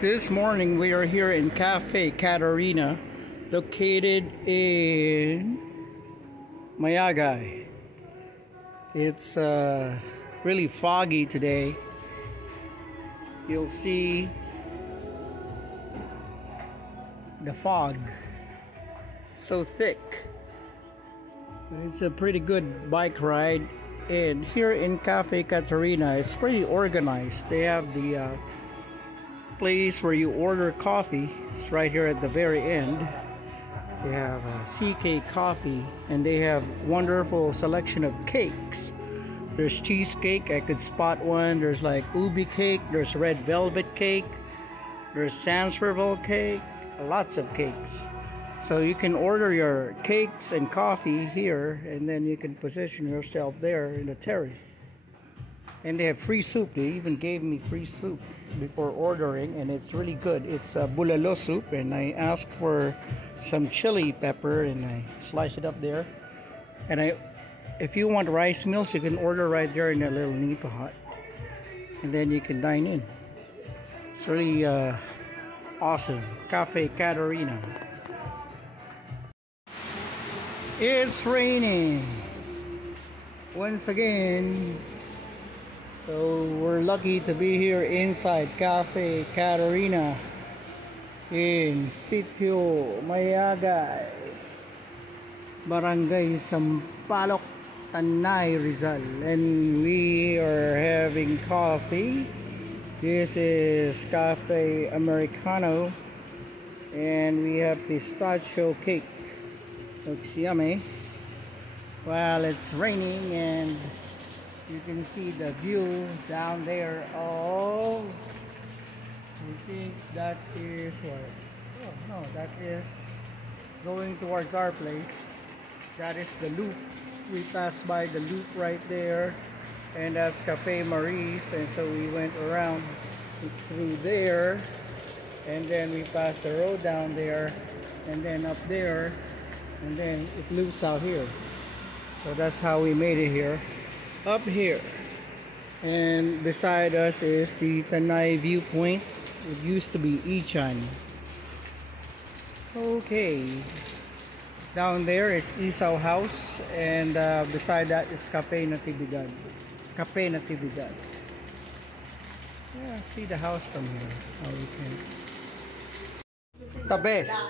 This morning we are here in Cafe Catarina, located in Mayagay. It's really foggy today. You'll see the fog so thick. It's a pretty good bike ride, and here in Cafe Catarina it's pretty organized. They have the place where you order coffee. It's right here at the very end. They have CK Coffee, and they have wonderful selection of cakes. There's cheesecake, I could spot one. There's like ubi cake, there's red velvet cake, there's Sansevier cake, lots of cakes. So you can order your cakes and coffee here, and then you can position yourself there in the terrace. And they have free soup. They even gave me free soup before ordering, and it's really good. It's bulalo soup, and I asked for some chili pepper, and I slice it up there. And if you want rice meals, you can order right there in that little nipa hut, and then you can dine in. It's really awesome. Cafe Catarina. It's raining once again. So we're lucky to be here inside Cafe Catarina in Sitio Mayagay, Barangay Sampaloc, Tanay, Rizal, and we are having coffee. This is Cafe Americano, and we have pistachio cake. Looks yummy. Well, it's raining, and you can see the view down there. Oh, I think that is what? Oh no, that is going towards our place. That is the loop. We passed by the loop right there, and that's Cafe Maurice, and so we went around through there, and then we passed the road down there, and then up there, and then it loops out here. So that's how we made it here. Up here, and beside us is the Tanay viewpoint. It used to be Ichan. Okay, down there is Isaw House, and beside that is Cafe Natividad. Cafe Natividad. Yeah, see the house from here. How we can. The best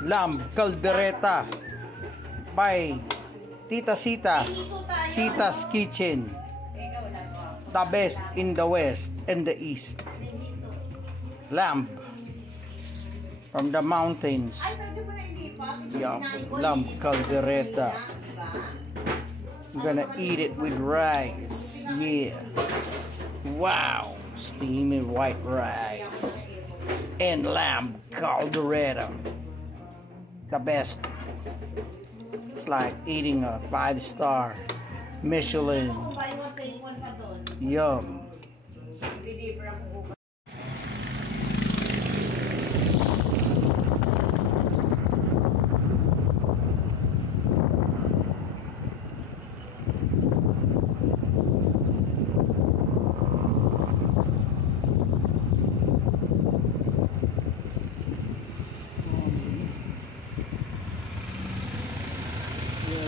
lamb caldereta by Tita Sita, Sita's Kitchen. The best in the west and the east. Lamb from the mountains. Yum, lamb caldereta. I'm gonna eat it with rice. Yeah. Wow, steamy white rice and lamb caldereta. The best. It's like eating a 5-star Michelin. Yum.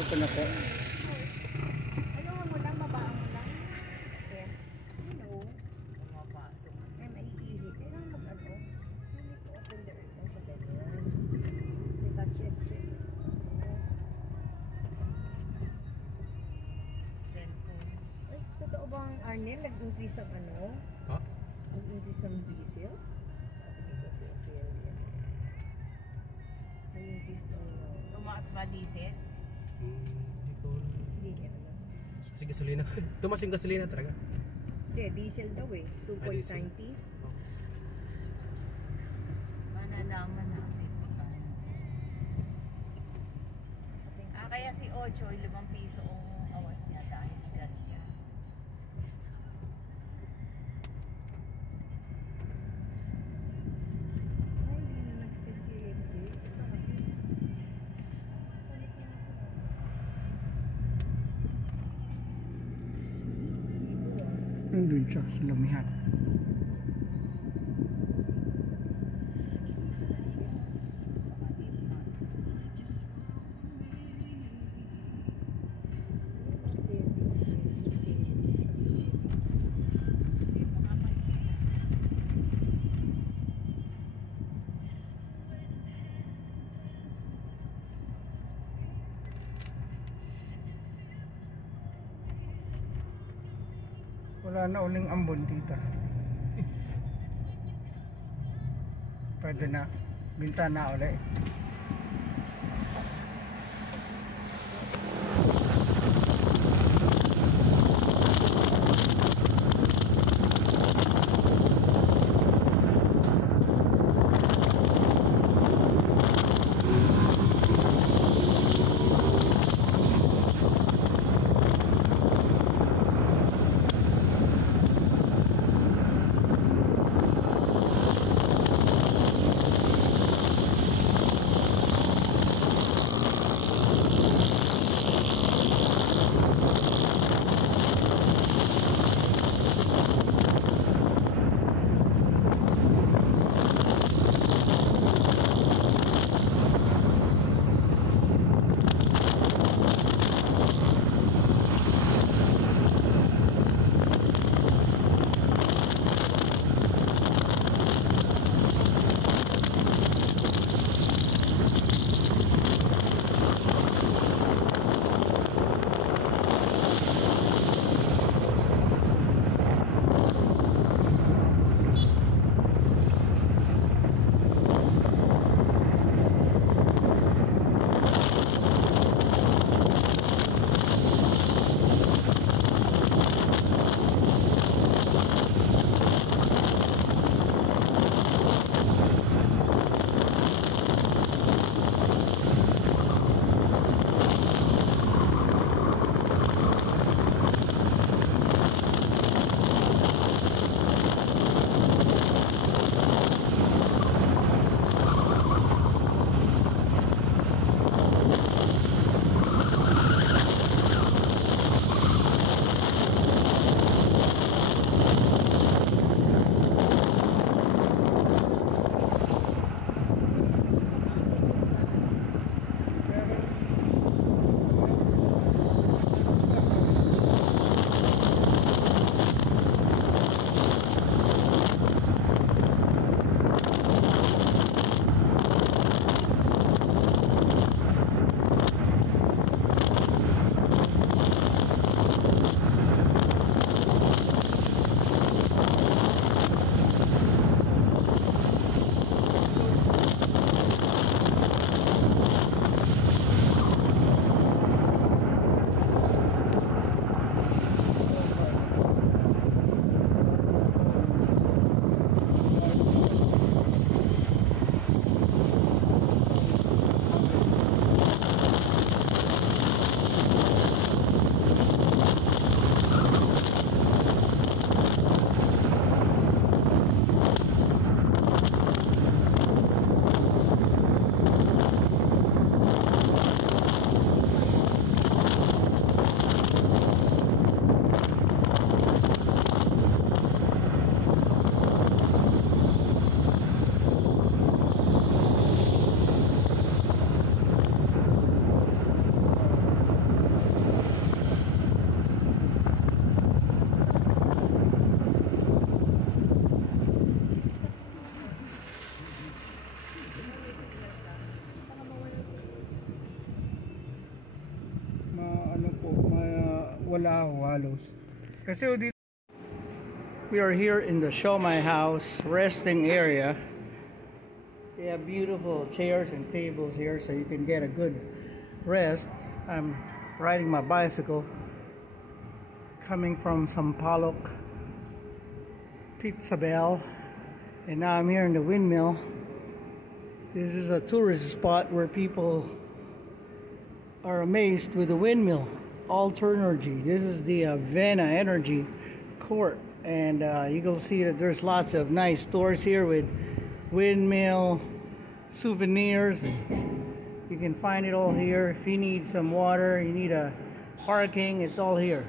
Ito na po. Ano mo lang, babaan mo lang. Okay. You know. Pumapasok. Ay, maiihit. Kailangan mag-ano. Hindi ko open the ito. Sa ganyan. Diba, check. Cellphone. Ay, totoo bang, Arnel, nag-increase ang ano? Ha? Nag-increase ang diesel? Nag-increase ang tumaas ba diesel? Hindi Kasi gasolina. Tumas yung gasolina talaga. Hindi, diesel daw eh. 2.90. Manalaman natin. Kaya si Ocho, 5 piso ang awas niya dahil gas niya. Ay, hindi na nag-set yung Nandun siya sa lamihan. Wala na uling ambon, tita. Pwede na. Binta na ulit. Wala halos. Kasi we are here in the Show My House resting area. They have beautiful chairs and tables here so you can get a good rest. I'm riding my bicycle coming from Sampaloc, Pizza Bell, and now I'm here in the windmill. This is a tourist spot where people are amazed with the windmill. Alternergy. This is the Vena Energy Court, and you can see that there's lots of nice stores here with windmill souvenirs. You can find it all here. If you need some water, you need a parking, it's all here.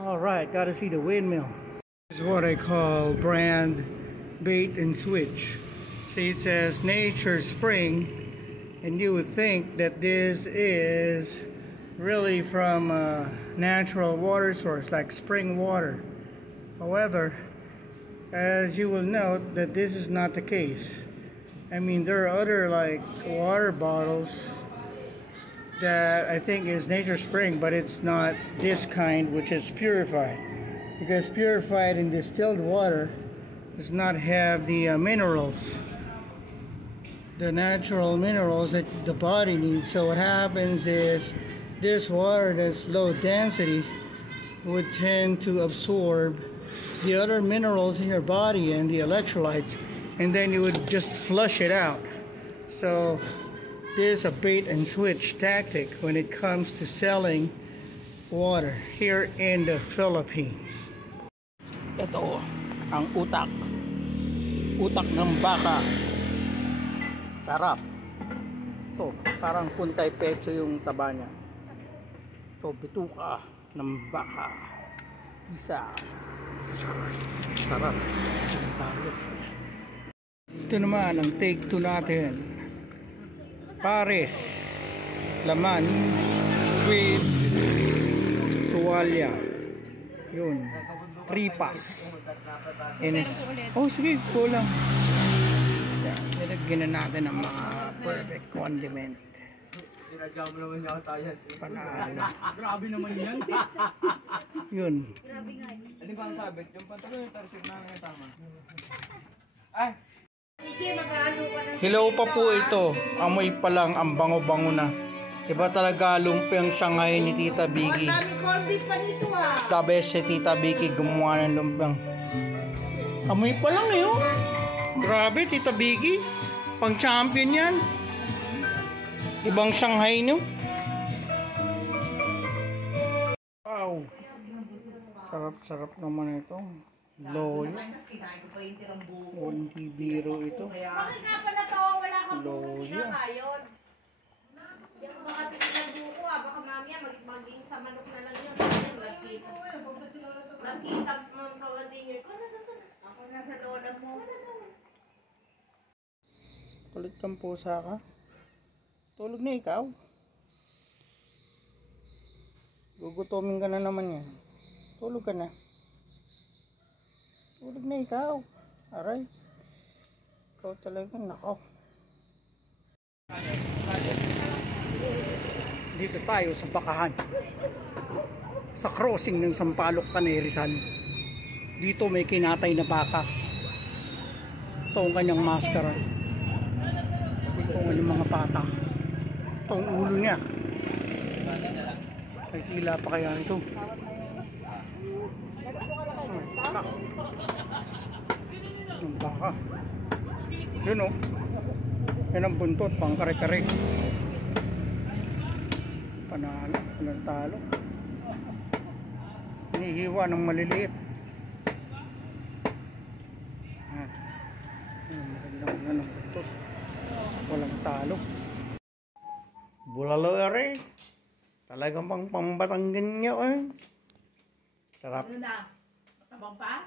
All right, got to see the windmill. This is what I call brand bait and switch. See, it says Nature Spring, and you would think that this is really from a natural water source like spring water. However, as you will note, that this is not the case. I mean, there are other like water bottles that I think is Nature Spring, but it's not this kind, which is purified, because purified and distilled water does not have the minerals, the natural minerals that the body needs. So what happens is this water that's low density would tend to absorb the other minerals in your body and the electrolytes, and then you would just flush it out. So this is a bait and switch tactic when it comes to selling water here in the Philippines. Ito ang utak ng baka. Sarap. Ito, parang puntay peso yung taba niya. Ito, bituka ng baka. Isa. Sarap. Ito naman ang take 2 natin. Pares. Laman with tuwalya. Yun. Tripas. Oh, sige, kulang. Nilagyan na natin ang mga perfect condiment. Sinadya mo naman niya tayo. Panalo. Grabe naman yan. Yun. Ano ba ang sabi? Yung pantalo yung tarsig namin na tama. Ay! Sige, mag-aalo ka na. Hilaw pa po ito. Amoy pa lang, ang bango-bango na. Iba talaga lumpiang Shanghai ni Tita Vicky. Ang dami corn beef pa nito ah. The best si Tita Vicky gumawa ng lumpiang. Amoy pa lang eh oh. Grabe Tita Vicky. Pang champion yan. Ibang Shanghai nyo. Wow. Sarap-sarap naman ito. Loyo. Hindi biro ito. Bakit nga pala to? Wala kang puro Loyo. kinakayon. Hindi ako mga tinilang buko ah. Baka mamaya maging sa manok na lang yun. Nakita mo mga din yun. Ako na sa lola mo. Kulit kang pusa ka. Tulog na ikaw. Gugutomin ka na naman yan. Tulog ka na. Tulog na ikaw. Aray. Ikaw talaga. Nako. Dito tayo sa bakahan. Sa crossing ng Sampaloc, Tanay Rizal. Dito may kinatay na baka. Ito ang kanyang maskara. Ito ang kanyang mga pata. Ito ang ulo niya. May tila pa kaya ito. Ang baka. Yun o. Yan ang buntot. Pang kare-kare. Panalo. Walang talo. Hinihiwa ng maliliit. Magandang ano ng buntot. Walang talo. Bulalo ere. Talagang pang pambatanggan niya eh. Sarap. Ano na? Tabang pa?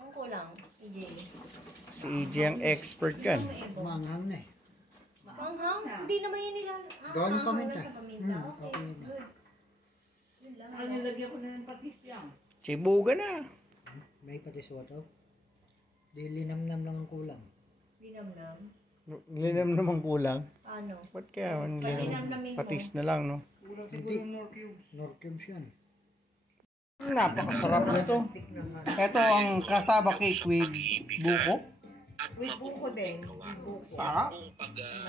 Ang kulang. EJ. Si EJ ang expert yan. Manghang na eh. Manghang? Hindi naman yun nila. Doon paminta. Okay Okay na. na. Nilagyan ko na ng patis yan. Chibuga na. May patiswa to. Di linamnam lang ang kulang. Linamnam. Linam namang kulang. Ano? Ba't kaya Linamnamin mo. patis na lang no? Hindi. Nor cubes yan. Napakasarap nito. Ito ang cassava cake with buko. With buko din. With buko. Sarap.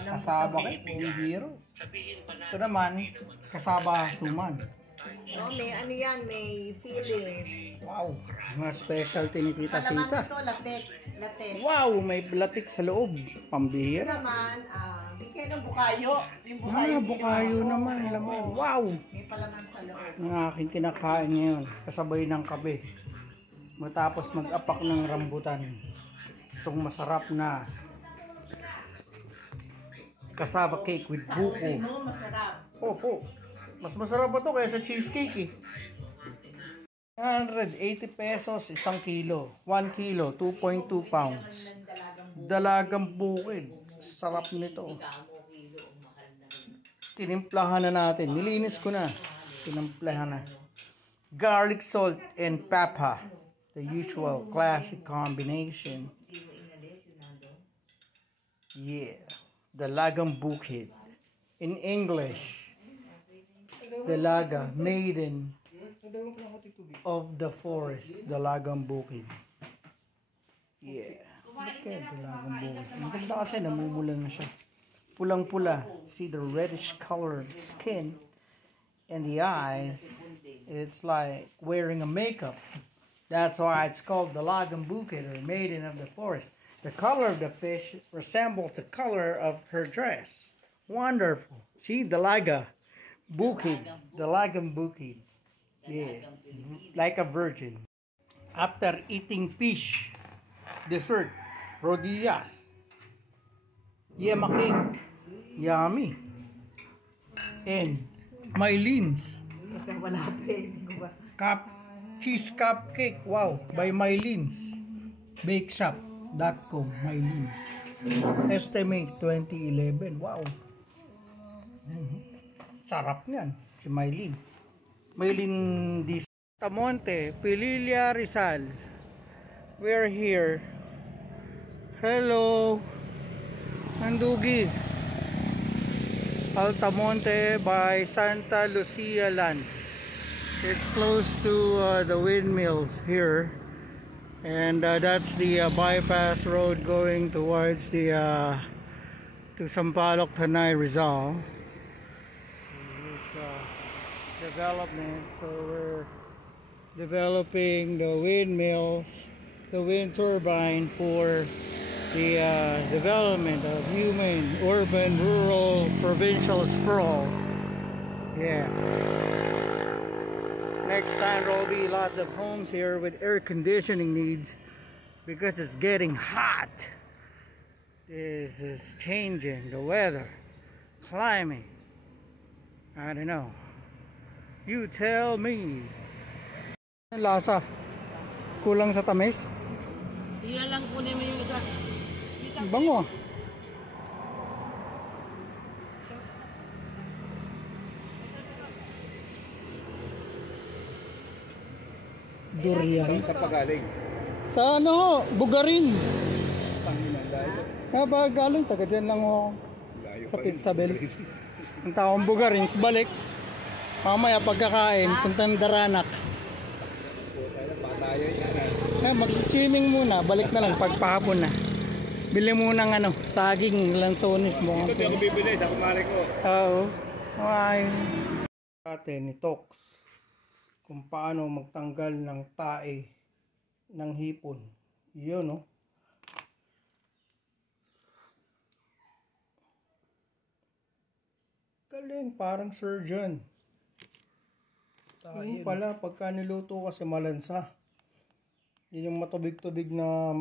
Cassava cake, hindi biro. Ito naman, cassava suman. No, may ano yan, may feelings. Wow, mga specialty ni Tita Ano naman Sita. ito, latek. Latek. Wow, may latik sa loob. Ito Pambihira. naman, bigay ng bukayo. Yung bukayo. Bukayo naman. Laman. Wow. May palaman sa loob. Ang aking kinakain ngayon, kasabay ng kape. Matapos mag-apak ng rambutan. Itong masarap na cassava cake with buko. Mo, masarap. Opo. Mas masarap pa to kaysa cheesecake eh. 180 pesos isang kilo. 1 kilo, 2.2 pounds. Dalagang bukid. Sarap nito. Tinimplahan na natin. Nilinis ko na. Tinimplahan na. Garlic salt and pepper. The usual classic combination. Yeah. Dalagang bukid. In English, Dalaga, maiden of the forest, Dalagang Bukid. Yeah. Okay, Dalagang Bukid. Ang ganda kasi namumula na siya. Pulang-pula. See the reddish colored skin and the eyes. It's like wearing a makeup. That's why it's called Dalagang Bukid, or maiden of the forest. The color of the fish resembles the color of her dress. Wonderful. See, Dalaga Bukid. Dalagang Bukid. Yeah. Like a virgin. After eating fish, dessert, rodillas, yema cake, yummy, and Mylene. Wala pa eh. Hindi ko ba? Cheese cupcake, wow, by Mylene. Bakeshop.com, Mylene. Estimate 2011, wow. Sarap niyan, si Mylene. Mylene Dis. Tamonte, Pililia, Rizal. We're here. Hello, Nandugi. Altamonte by Santa Lucia Land. It's close to the windmills here, and that's the bypass road going towards the to Sampaloc, Tanay, Rizal. So this development, so we're developing the windmills, the wind turbine for the development of human, urban, rural, provincial sprawl. Yeah. Next time there will be lots of homes here with air conditioning needs because it's getting hot. This is changing the weather, climate. I don't know. You tell me. Lasa. Kulang sa tamis. Ilan lang kunin mo yung isa. Bango. Durian. Sa pagaling. Sa ano, Bugarin. Panginan dahil. Kapag galing, taga dyan lang ako. Sa Pizzabel. Ang taong Bugarin, balik. Mamaya pagkakain, puntang Daranak. Mag-swimming muna, balik na lang pagpahapon na. Bili muna ng ano, saging, lansones mo. Ito ako bibili sa kumari ko. Oo. Ay. Atin ni Tox kung paano magtanggal ng tae ng hipon. Yun, no? Galing, parang surgeon. Yung pala, pagka niluto kasi malansa. Yun yung matubig-tubig na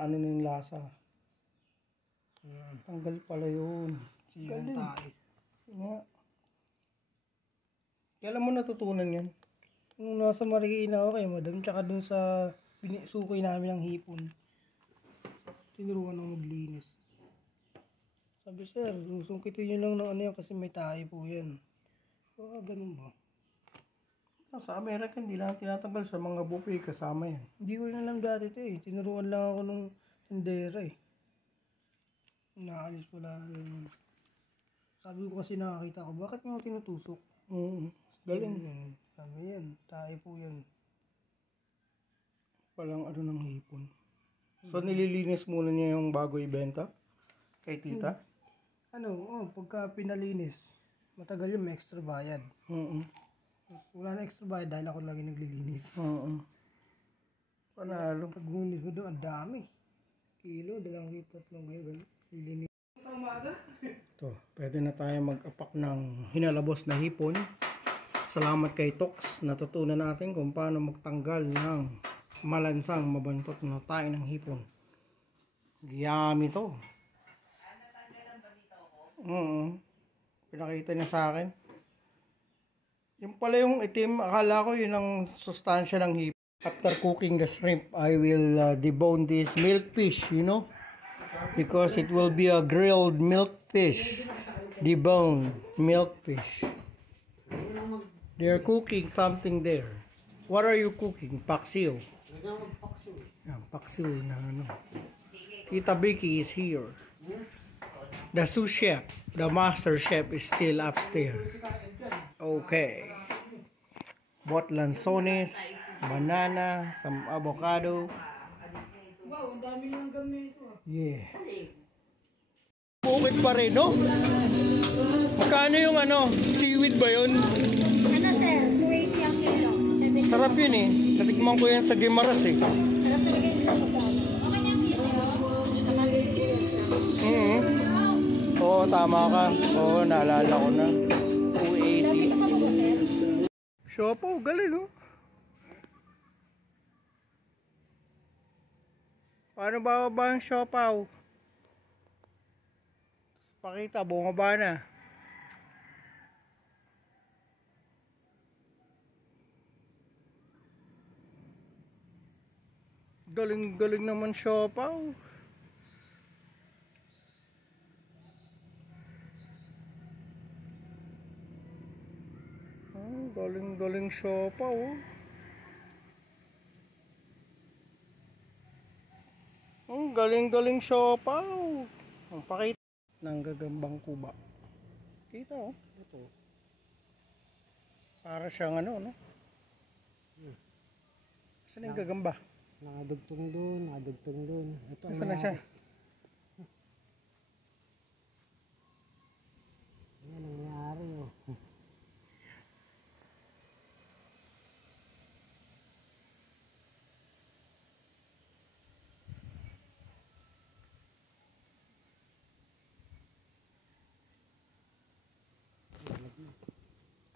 ano yung lasa. Tanggal pala yun. Galing. Nga. Kailan mo natutunan yan? Nung nasa Marikina ako kay madam, tsaka dun sa sukoy namin ng hipon. Tinuruan ng maglinis. Sabi, sir, sungkitin nyo lang ng ano yan kasi may tae po yan. Ganun ba? Sa Amerika, hindi lang tinatanggal sa mga buffet, kasama yan. Hindi ko rin alam dati ito eh. Tinuruan lang ako nung tindera eh. Naalis wala. Sabi ko kasi nakakita ko, bakit mo tinutusok? Galing. Sabi yan, tae po yan. Palang ano ng hipon. So nililinis muna niya yung bago ibenta? Kay tita? Pagka pinalinis, matagal yung may extra bayad. Wala na extra bayad dahil ako lagi naglilinis. Panalo. Pag guminis mo doon, ang dami. Kilo, 2 kilo, 3 kilo, gano'n. Lilinis. Sa umaga? Ito, pwede na tayo mag-apak ng hinalabos na hipon. Salamat kay Tox. Natutunan natin kung paano magtanggal ng malansang mabantot na tayo ng hipon. Yummy to. Pinakita niya sa akin. Yung pala yung itim, akala ko yun ang sustansya ng hipon. After cooking the shrimp, I will debone this milk fish, you know, because it will be a grilled milk fish, deboned milk fish. They're cooking something there. What are you cooking? Paksiw. Yan, paksiw na ano. Tita Vicky is here. The sous chef, the master chef is still upstairs. Okay. Bought lanzones, banana, some avocado. Wow, ang dami ng gamit ito. Yeah. Bukid pa rin, no? Magkano yung seaweed ba yun? Ano sir? 280 ang kilo. 70. Sarap yun eh. Natikman ko yan sa Gimaras eh. Sarap talaga yung kilo magkano. Okay niyang kilo. Kamali sibuyas na. Oo, tama ka. Oo, naalala ko na. Sabi 280. ka pa ba sir? Siopaw, galing oh. Paano ba ang siopaw? Pakita, bumaba na. Galing-galing naman siopaw. Galing-galing siopaw. Galing-galing siopaw. Ang pakita ng gagambang kuba. Kita oh. Ito. Para siyang no? Saan yung gagamba? Nakadugtong doon. Ito Nasaan na siya? Yan ang nangyari oh.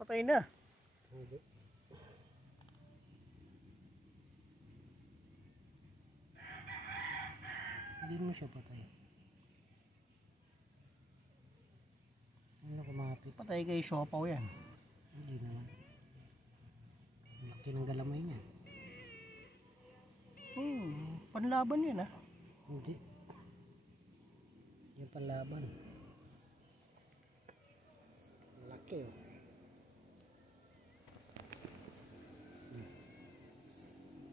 Patay na. Hindi mo siya patay. Ano kumapit? Patay kay siopaw yan. Hindi naman. Laki ng galamay niya. Panlaban yan ah. Hindi. Yung panlaban. Laki oh.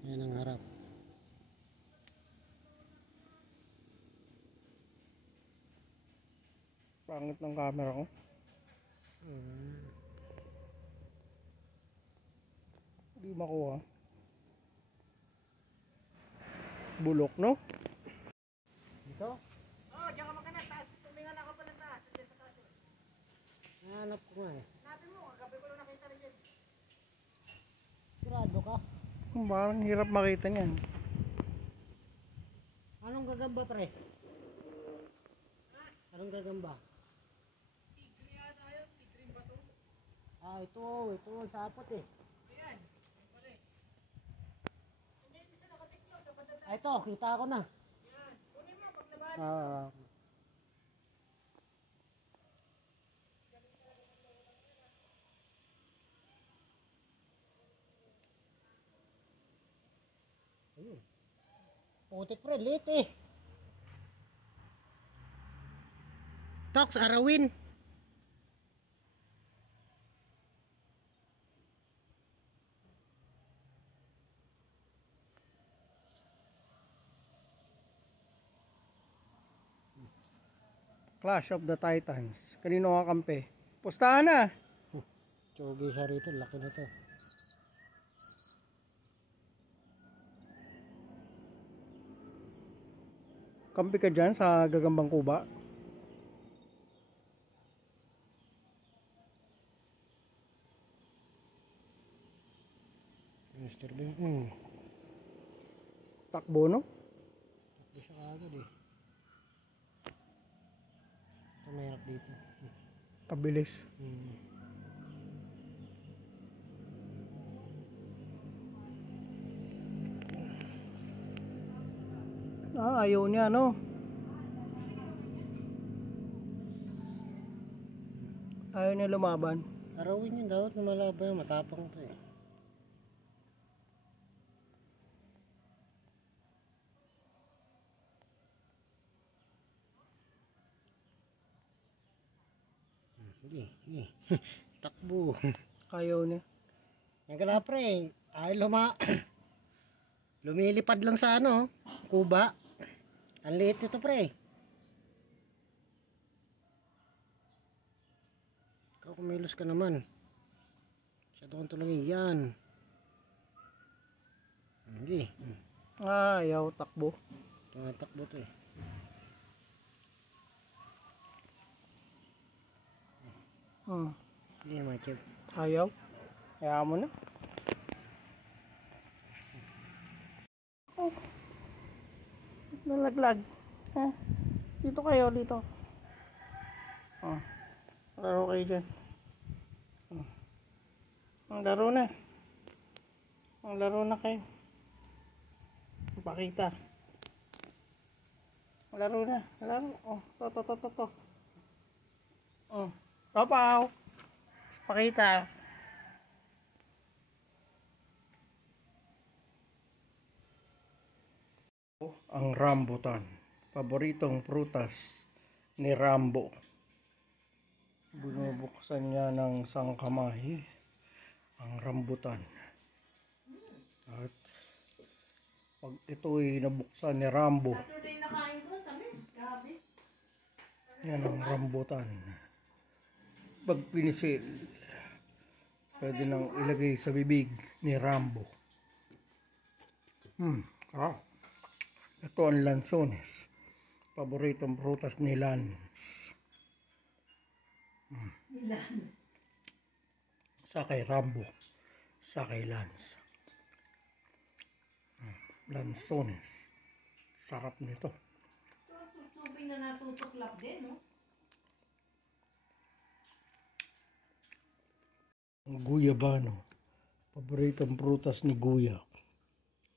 Yan ang harap. Pangit ng camera ko. Hindi makuha. Bulok, no? Dito? Oh, diyan ka magkana. Taas. Tumingan ako pa ng taas. Diyan sa taas. Hanap ko nga eh. Hanapin mo. Gabi ko lang nakita rin yan. Sigurado ka? Parang hirap makita niyan. Anong gagamba pre? Anong gagamba? Tigre yata yun. Tigre ba to? Ito ang sapot eh. Ayan. Ito, kita ko na. Yan. Kunin mo paglaban. Putik pre, lit eh. Tox, arawin. Clash of the Titans. Kanino kakampi? Pustahan na! Chogi siya rito, laki na to. Kampi ka dyan sa gagambang kuba. Mr. B. Takbo, no? Takbo siya kagad eh. Ito mahirap dito. Pabilis. Ayaw niya, no? Ayaw niya lumaban. Arawin yun, dapat lumalaban, matapang to eh. Sige. Takbo. Ayaw niya. Nagala pre, ay lumilipad lang sa kuba. Ang liit ito pre. Ikaw kumilos ka naman. Siya doon tulungi yan. Hindi. Ayaw, takbo. Tumatakbo to eh. Hindi machip. Ayaw. Kaya mo na. Oh. Nalaglag. Dito kayo, dito. Laro kayo dyan. Ang laro na. Ang laro na kayo. Pakita. Laro na. Laro. To. Papaw. Pakita. Ang rambutan. Paboritong prutas ni Rambo. Binubuksan niya ng sangkamay ang rambutan. At pag ito'y nabuksan ni Rambo, Saturday nakain ko, tamis. Grabe. yan ang rambutan. Pag pinisil, pwede nang ilagay sa bibig ni Rambo. Ito ang lansones. Paboritong prutas ni Lance. Sa kay Rambo. Sa kay Lance. Lansones. Sarap nito. Ito ang susubing na natutuklap din, no? Guyabano. Paboritong prutas ni Guya.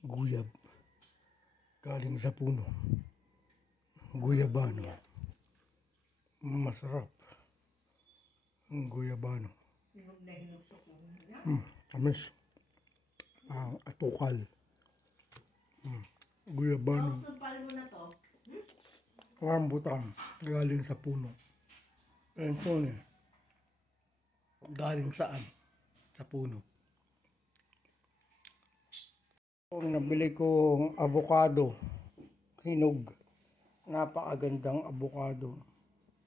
Guyab. Galing sa puno. Guyabano. Masarap. Ang guyabano. Tamis. Atukal. Guyabano. Sumpal mo na to. Rambutan. Galing sa puno. Lansones. Galing saan? Sa puno. Kung nabili kong avocado, hinog, napakagandang avocado.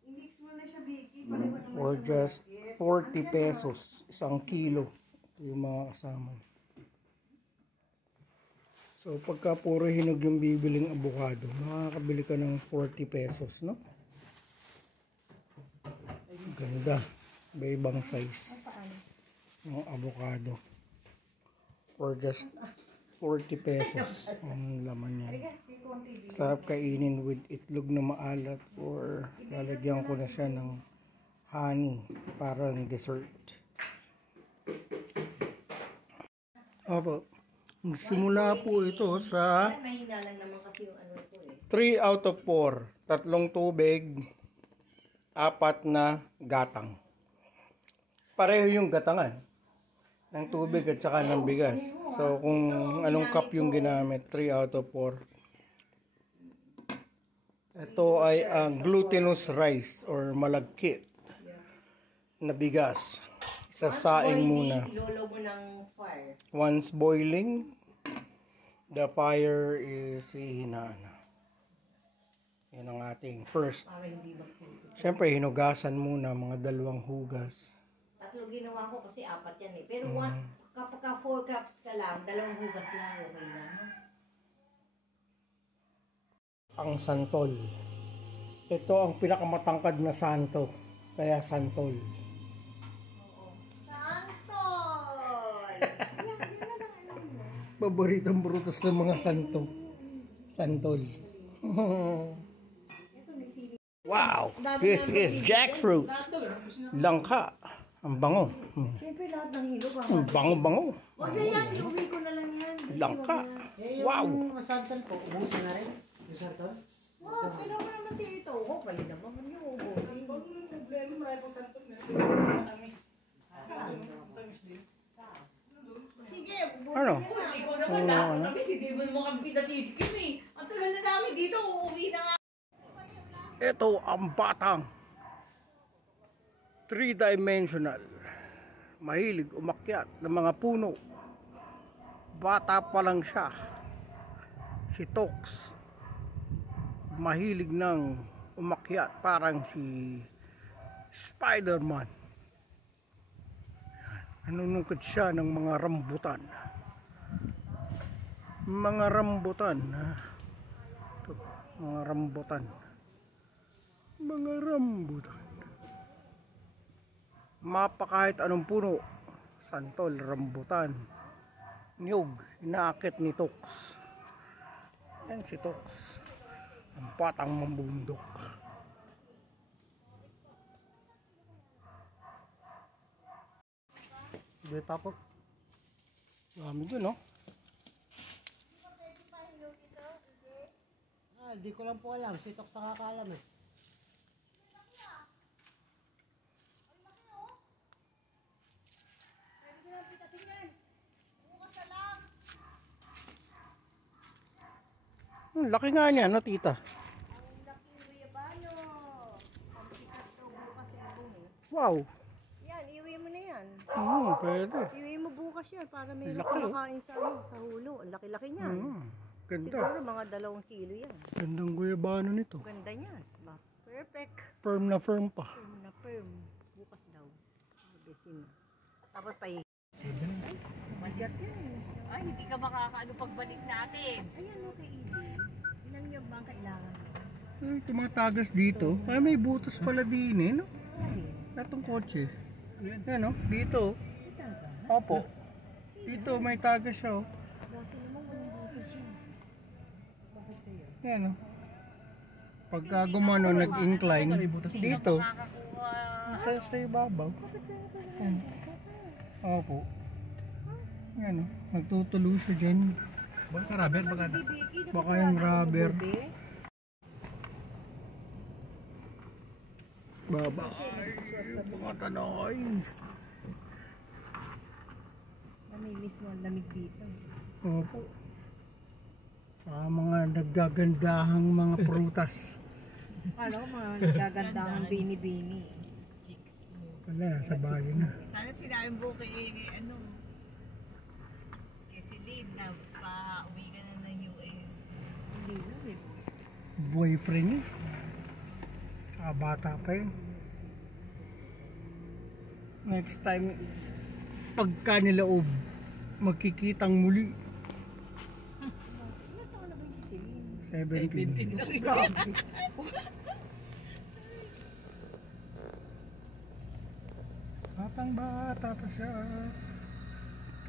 I-mix mo na siya, Vicky. Pareho naman For siya just malaki. 40 pesos, 1 kilo. Ito yung mga kasama. So pagka puro hinog yung bibiling avocado, makakabili ka ng 40 pesos, no? Ganda. Iba-ibang size. Yung avocado. For just 40 pesos ang laman niya. Sarap kainin with itlog na maalat or lalagyan ko na siya ng honey parang dessert. Opo. Simula po ito sa Mahina lang naman kasi yung ano ko eh. 3 out of 4. 3 tubig, 4 na gatang. Pareho yung gatangan ng tubig at saka ng bigas. So kung anong cup yung ginamit, 3 out of 4. Ito ay ang glutinous rice or malagkit na bigas. Isasaing muna. Ilolo mo ng fire. Once boiling, the fire is ihinaan. Yan ang ating first. Para hindi magtutok. Siyempre, hinugasan muna mga 2 hugas. Tatlo ginawa ko kasi 4 yan eh. Pero kapag 4 cups ka lang, 2 hugas lang, okay lang. Ang santol. Ito ang pinakamatangkad na santo. Kaya santol. Santol! Paboritong prutas ng mga santo. Santol. Wow! This is jackfruit. Langka. Ang bango. Siyempre lahat ng hilo ka. Ang bango-bango. Huwag na yan, iuwi ko na lang yan. Langka. Wow! Yung santol po, ubusin na rin. Yung santol? Wow, kailangan mo naman si ito. Oh, kali naman mo yung ubusin. Problema, marami pong santol na. Sige, ubusin Ano? mo na. Ikaw naman Oo, lahat. ano? Kami si Devon mo kami pinatipkin eh. Ang tagal na namin dito, uuwi na nga. Ito ang batang 3-dimensional. Mahilig umakyat ng mga puno. Bata pa lang siya. Si Tox. Mahilig nang umakyat parang si Spider-Man. Nanunungkit siya ng mga rambutan. Mga rambutan. Ito, mga rambutan. Mga rambutan. Mapa kahit anong puno. Santol, rambutan. Niyog, inaakit ni Tox. Yan si Tox. Ang patang mambundok. Hindi tapos. Dami dun, no? Di ko lang po alam. Si Tok sa kakaalam eh. Laki nga niya, no, tita? Ang laking guyabano. Ang sikat daw bukas yung bumi. Wow. Yan, iwi mo na yan. Pwede. Iwi mo bukas yan para may Laki, oh. kumakain sa hulo. Ang laki-laki niyan. Ganda. Siguro mga 2 kilo yan. Gandang guyabano nito. Ganda niyan. Perfect. Firm na firm pa. Firm na firm. Bukas daw. Besin. Tapos pa Malyat yan. Ay, hindi ka makakaano pagbalik natin. Ayan, okay, Edie. Ilan yung bang kailangan? Ay, tumatagas dito. Ay, may butas pala din eh, no? Itong kotse. Yan, no? Dito. Opo. Dito, may tagas siya, oh. Yan, no? Pagka gumano, nag-incline, dito. Makakakuha. Sa ibabaw. Yan. Opo. Yan, no? Nagtutulo siya dyan. Baka sa rubber, baka Baka yung rubber. Baba. Mga tanoy. Namimiss mo ang lamig dito. Opo. Sa mga naggagandahang mga prutas. Alam ko mga nagagandang bini-bini. Wala, sa bahay na. Sana sinabi mo kay ano, kay Celine na pa-uwi ka na ng US. Hindi lang eh. Boyfriend niya. Bata pa yun. Next time, pagka nilaob, magkikitang muli. Ilan taon na ba yung si Celine? 17. Grabe. Batang bata pa siya.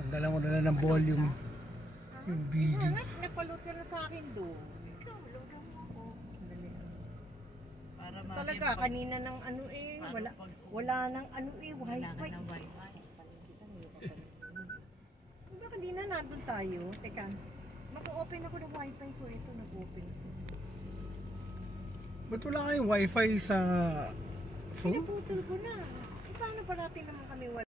Tanggalan ko na lang ng volume. Yung video. Nagpaload ka na sa akin doon. Ikaw, logam mo ako. Para Talaga, kanina ng ano eh. Wala nang ano eh, Wala ka wifi. ng wifi. Diba kanina nandun tayo? Teka, mag-open ako ng wifi ko. Ito, nag-open ko. Ba't wala kayong wifi sa phone? Pinaputol ko na. Eh, paano pa natin naman kami wala?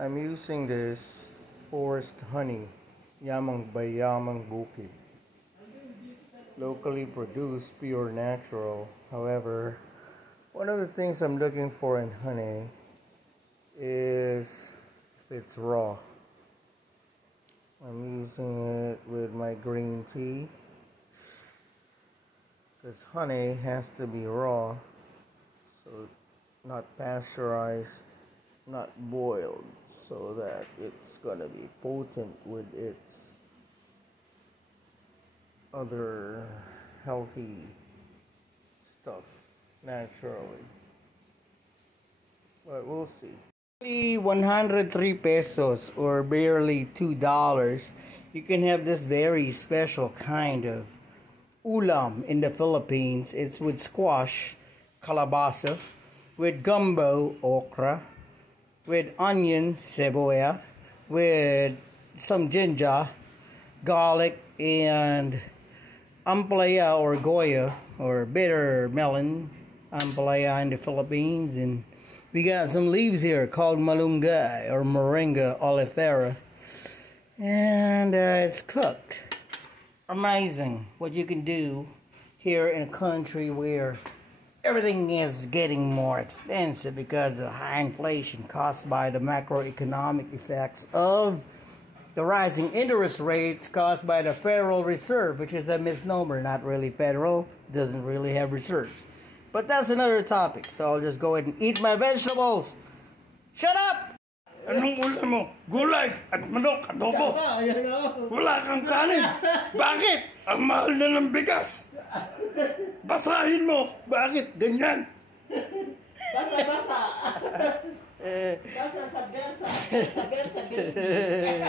I'm using this forest honey, Yamang by Yamang Bukid. Locally produced, pure natural. However, one of the things I'm looking for in honey is if it's raw. I'm using it with my green tea because honey has to be raw, so not pasteurized, not boiled, so that it's gonna be potent with its other healthy stuff naturally. But we'll see. 103 pesos or barely $2. You can have this very special kind of ulam in the Philippines. It's with squash, kalabasa, with gumbo, okra, with onion, cebolla, with some ginger, garlic, and ampalaya or goya or bitter melon, ampalaya in the Philippines. And we got some leaves here called malunggay or moringa oleifera, and it's cooked. Amazing what you can do here in a country where everything is getting more expensive because of high inflation caused by the macroeconomic effects of the rising interest rates caused by the Federal Reserve, which is a misnomer, not really federal, doesn't really have reserves. But that's another topic, so I'll just go ahead and eat my vegetables. Shut up! Anong ulam mo? Gulay at manok, adobo. Wala kang kanin. Bakit? Ang mahal na ng bigas. Basahin mo. Bakit? Ganyan. Basa-basa. Basa sa bersa. Sa bersa, baby.